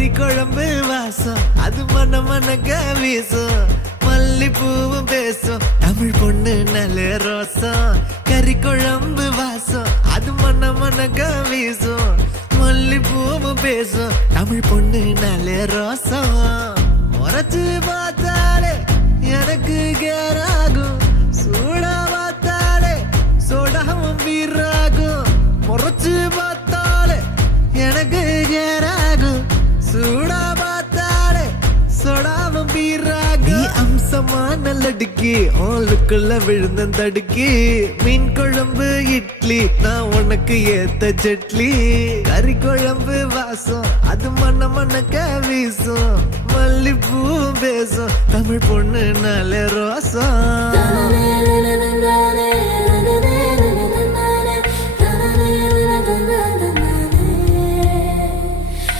கறி குழம்பு வாசம் அது மன மனக்க வீசும் மல்லிப்பூவும் பேசும் தமிழ் பொண்ணு நல்ல ரோசம் கறி குழம்பு வாசம் அது மன மனக்க வீசும் மல்லிப்பூவும் பேசும் தமிழ் பொண்ணு நல்ல ரோசம் முறைச்சு பார்த்தாலே எனக்கு கேராகும் சூடா பார்த்தாலே சோடாவும் வீராகும் முறைச்சு பார்த்தாலே எனக்கு கேராகும் சூடா பார்த்தாலே சோடாவும் வீராகும் நீ அம்சமான லடுக்கி ஆளுக்குள்ள விழுந்த தடுக்கி மீன் குழம்பு இட்லி நான் உனக்கு ஏத்த சட்லி கறி குழம்பு வாசம் அது மன மனக்க வீசும் மல்லிப்பூ பேசும் தமிழ் பொண்ணு நல்ல ரோசம்